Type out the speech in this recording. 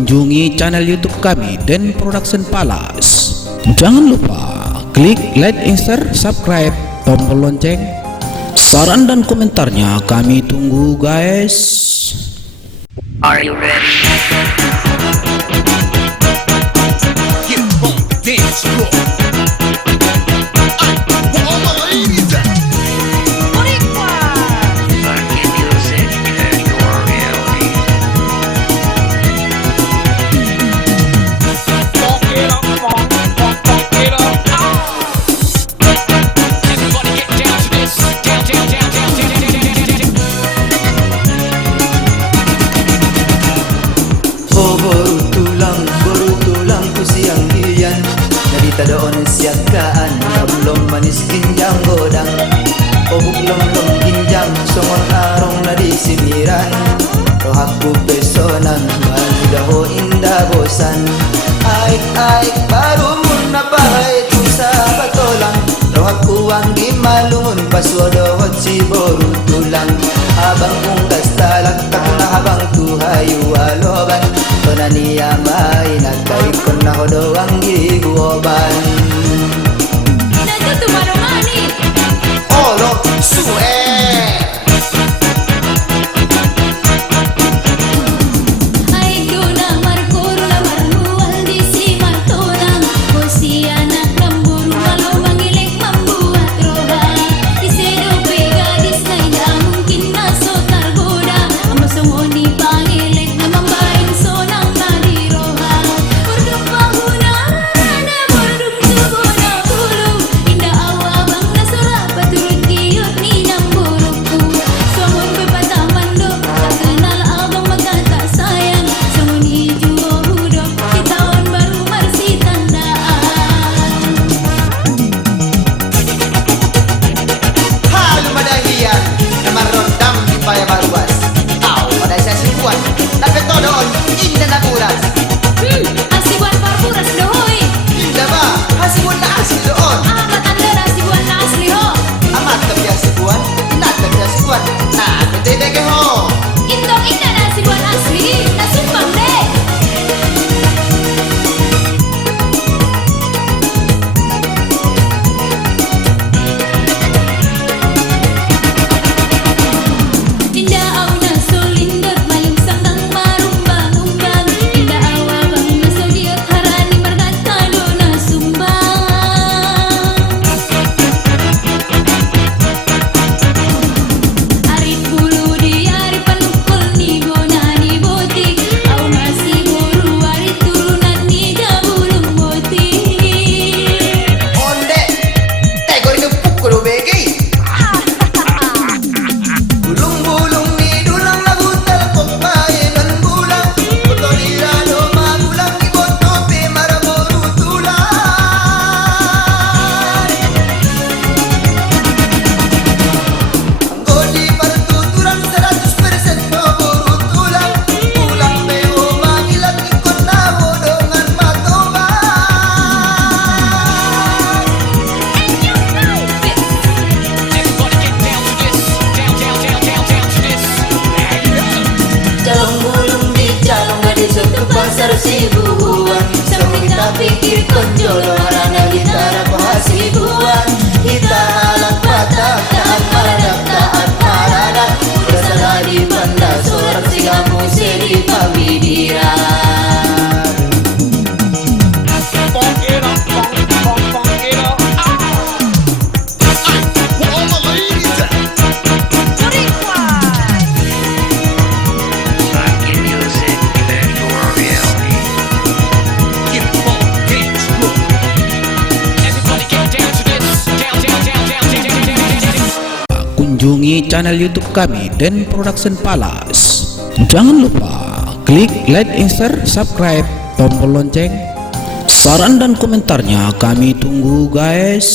kunjungi channel YouTube kami Den Production Palace. Jangan lupa klik like, share, subscribe, tombol lonceng. Saran dan komentarnya kami tunggu guys. Are you ready? Get on the dance floor. Where all my ladies at? Funky music and your reality. Funk it up, funk it up. Everybody get down to this. Down. Oh, baru tulang ku siang iyan. Narita doon siyagaan, lom manis ginjang godang. Obuk lom ginjang, songon arong na di simiran. Rohaku pesonan, malidaho indah bosan. Aik baru mun napahay tu sa batolang. Rohaku wanggi malungun paswado hot si baru tulang. Abang unggas talak na habang tuhayu aloban. Niya may nagkaikon na ko doang giguoban. Nagtutumarumani Olo sue ay tunang markuro la marnual di si martunang o si anak lamburu kalau mangilik membuat roha isedo pegadis na ida mungkin naso targoda amasungoni pangilik na mambain sonang nadiroha burduk pahuna na burduk tubona bulu indah awabang nasura paturut kiyot ni nang burukku songon pepataman do tak kenal abang magkata sayang songon hiju hudok di tahun baru marsi tandaan Halo madahian namarondam di paya baruas. Au pada saya sikuan naketodoon indah na buras. asibuan parpuras dohoy Indah ba hasibun na asli doon. amat anda asibuan na asli ho Amat tabiya sikuan, natabiya sikuan. Nah, betedeke ho. indong indah na asibuan asli nasumpang deh indah au naso lindot maling sanggang marumbang-umbang indah awabang naso diot harani margata do nasumbang Arif bulu di arif panukul ni bona ni botik au masih buru arif turunan ni jabulung botik Onde, tegor itu pukul begi. Bulung-bulung ni dulang nagutal kopaye dan bulang. Potolirano magulang ni botope maramoru tulang. Godi pertuturan 100% boru tulang. Pulang beo mangilat ikut nawo dengan matoban. Everybody get down to this. Down to this. Calong bulung di calong gadis untuk pasar sibuan. Sama kita pikir konjolo harana gitara hasibuan. Kita halak patah taat paradak. Udah salah di banda sorak si kamu sedi pawidiran. Funk it up, funk it up. Where all my ladies at? Funky music and your reality. Get on the dance floor. Everybody get down to this. Down. Kunjungi channel YouTube kami Den Production Palace. Jangan lupa klik like, share, subscribe, tombol lonceng. Saran dan komentarnya kami tunggu guys.